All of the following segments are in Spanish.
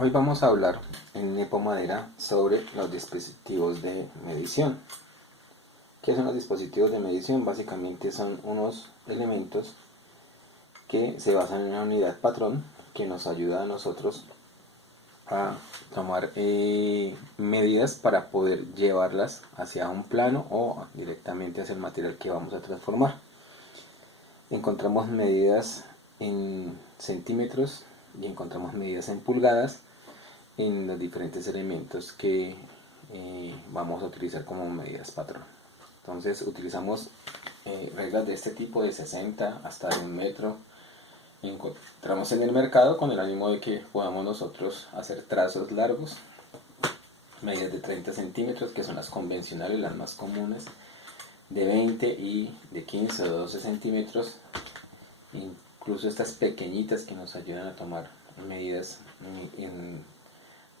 Hoy vamos a hablar en Nepo Madera sobre los dispositivos de medición. ¿Qué son los dispositivos de medición? Básicamente son unos elementos que se basan en una unidad patrón que nos ayuda a nosotros a tomar medidas para poder llevarlas hacia un plano o directamente hacia el material que vamos a transformar. Encontramos medidas en centímetros y encontramos medidas en pulgadas en los diferentes elementos que vamos a utilizar como medidas patrón. Entonces utilizamos reglas de este tipo de 60 hasta de 1 metro. Encontramos en el mercado con el ánimo de que podamos nosotros hacer trazos largos, medidas de 30 centímetros que son las convencionales, las más comunes, de 20 y de 15 o 12 centímetros, incluso estas pequeñitas que nos ayudan a tomar medidas en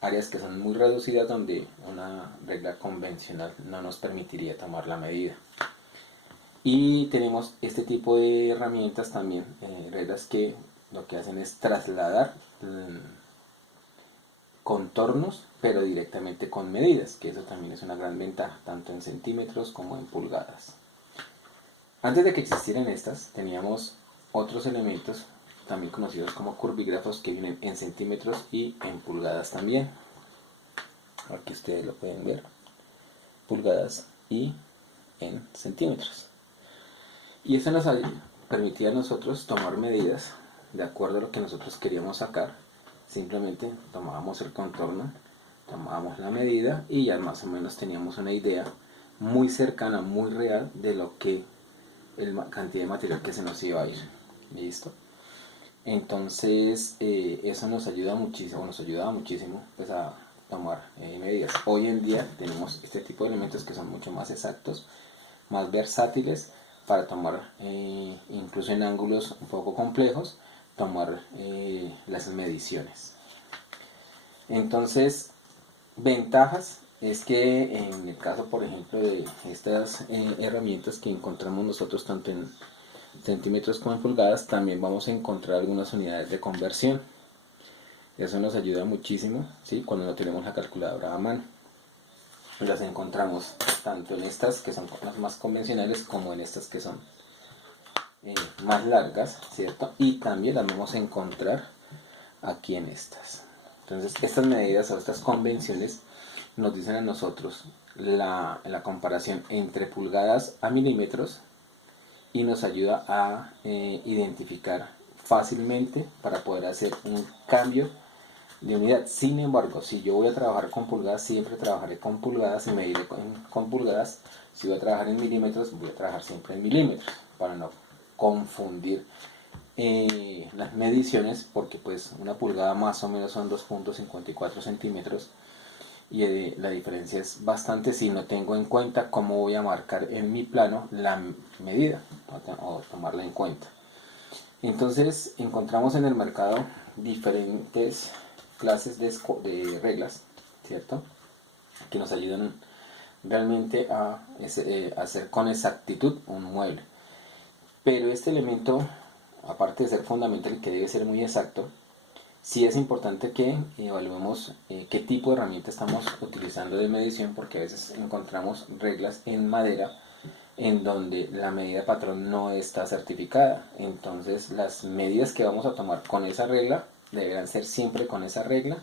áreas que son muy reducidas donde una regla convencional no nos permitiría tomar la medida. Y tenemos este tipo de herramientas también, reglas que lo que hacen es trasladar contornos, pero directamente con medidas, que eso también es una gran ventaja, tanto en centímetros como en pulgadas. Antes de que existieran estas, teníamos otros elementos también conocidos como curvígrafos que vienen en centímetros y en pulgadas también. Aquí ustedes lo pueden ver, pulgadas y en centímetros. Y eso nos permitía a nosotros tomar medidas de acuerdo a lo que nosotros queríamos sacar. Simplemente tomábamos el contorno, tomábamos la medida y ya más o menos teníamos una idea muy cercana, muy real de lo que la cantidad de material que se nos iba a ir. ¿Listo? Entonces eso nos ayuda muchísimo, nos ayudaba muchísimo pues, a tomar medidas. Hoy en día tenemos este tipo de elementos que son mucho más exactos, más versátiles para tomar incluso en ángulos un poco complejos, tomar las mediciones. Entonces, ventajas es que en el caso, por ejemplo, de estas herramientas que encontramos nosotros tanto en centímetros como en pulgadas, también vamos a encontrar algunas unidades de conversión. Eso nos ayuda muchísimo, ¿sí? Cuando no tenemos la calculadora a mano. Las encontramos tanto en estas que son las más convencionales como en estas que son más largas, ¿cierto? Y también las vamos a encontrar aquí en estas. Entonces estas medidas o estas convenciones nos dicen a nosotros la comparación entre pulgadas a milímetros y nos ayuda a identificar fácilmente para poder hacer un cambio de unidad. Sin embargo, si yo voy a trabajar con pulgadas, siempre trabajaré con pulgadas y mediré con pulgadas. Si voy a trabajar en milímetros, voy a trabajar siempre en milímetros para no confundir las mediciones, porque pues una pulgada más o menos son 2.54 centímetros y la diferencia es bastante si no tengo en cuenta cómo voy a marcar en mi plano la medida o tomarla en cuenta. Entonces encontramos en el mercado diferentes clases de reglas, ¿cierto? Que nos ayudan realmente a hacer con exactitud un mueble. Pero este elemento, aparte de ser fundamental, que debe ser muy exacto, sí es importante que evaluemos qué tipo de herramienta estamos utilizando de medición, porque a veces encontramos reglas en madera en donde la medida patrón no está certificada. Entonces las medidas que vamos a tomar con esa regla deberán ser siempre con esa regla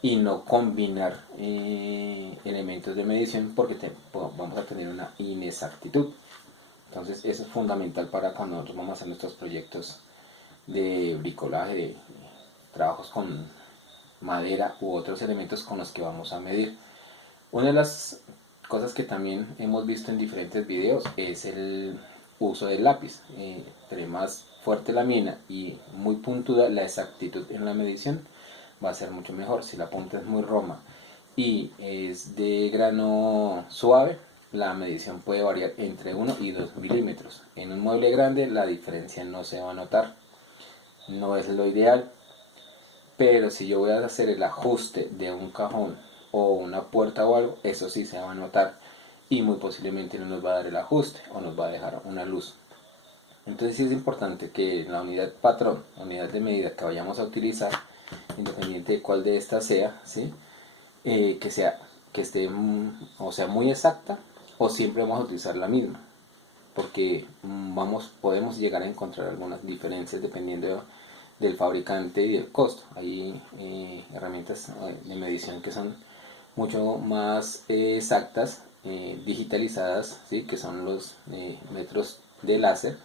y no combinar elementos de medición, porque vamos a tener una inexactitud. Entonces eso es fundamental para cuando nosotros vamos a hacer nuestros proyectos de bricolaje, de trabajos con madera u otros elementos con los que vamos a medir. Una de las cosas que también hemos visto en diferentes videos es el uso del lápiz. Entre más fuerte la mina y muy puntuda, la exactitud en la medición va a ser mucho mejor. Si la punta es muy roma y es de grano suave, la medición puede variar entre 1 y 2 milímetros. En un mueble grande la diferencia no se va a notar, no es lo ideal, pero si yo voy a hacer el ajuste de un cajón o una puerta o algo, eso sí se va a notar y muy posiblemente no nos va a dar el ajuste o nos va a dejar una luz. Entonces sí es importante que la unidad patrón, la unidad de medida que vayamos a utilizar, independiente de cuál de estas sea, ¿sí? Que esté o sea muy exacta, o siempre vamos a utilizar la misma, porque podemos llegar a encontrar algunas diferencias dependiendo del fabricante y del costo. Hay herramientas de medición que son mucho más exactas, digitalizadas, ¿sí? Que son los metros de láser.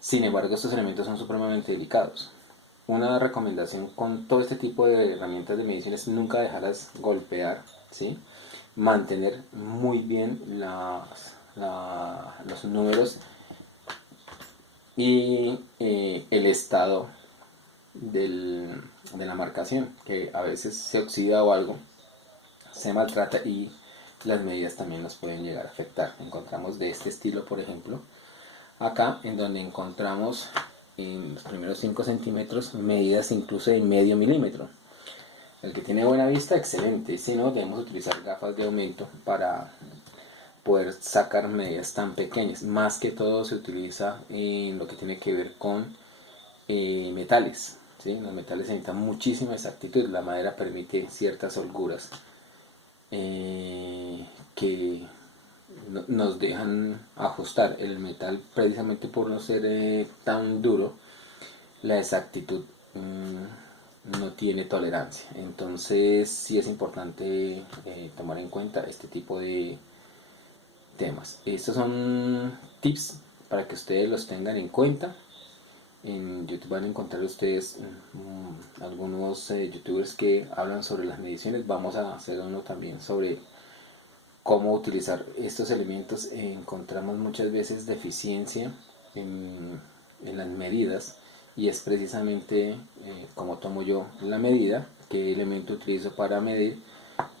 Sin embargo, estos elementos son supremamente delicados. Una recomendación con todo este tipo de herramientas de medición es nunca dejarlas golpear, ¿sí? Mantener muy bien los números y el estado de la marcación, que a veces se oxida o algo, se maltrata, y las medidas también nos pueden llegar a afectar. Encontramos de este estilo, por ejemplo, acá, en donde encontramos en los primeros 5 centímetros medidas incluso de medio milímetro. El que tiene buena vista, excelente. Si no, debemos utilizar gafas de aumento para poder sacar medidas tan pequeñas. Más que todo se utiliza en lo que tiene que ver con metales, ¿sí? Los metales necesitan muchísima exactitud. La madera permite ciertas holguras que nos dejan ajustar. El metal, precisamente por no ser tan duro, la exactitud no tiene tolerancia. Entonces sí es importante tomar en cuenta este tipo de temas. Estos son tips para que ustedes los tengan en cuenta. En YouTube van a encontrar ustedes algunos youtubers que hablan sobre las mediciones. Vamos a hacer uno también sobre cómo utilizar estos elementos. Encontramos muchas veces deficiencia en las medidas, y es precisamente cómo tomo yo la medida, qué elemento utilizo para medir,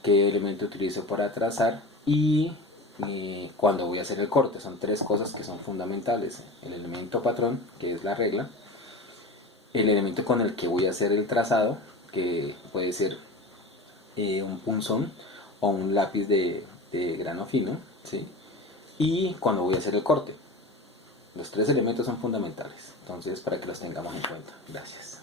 qué elemento utilizo para trazar, y cuando voy a hacer el corte. Son tres cosas que son fundamentales: el elemento patrón, que es la regla; el elemento con el que voy a hacer el trazado, que puede ser un punzón o un lápiz de grano fino, ¿sí? Y cuando voy a hacer el corte. Los tres elementos son fundamentales, entonces para que los tengamos en cuenta. Gracias.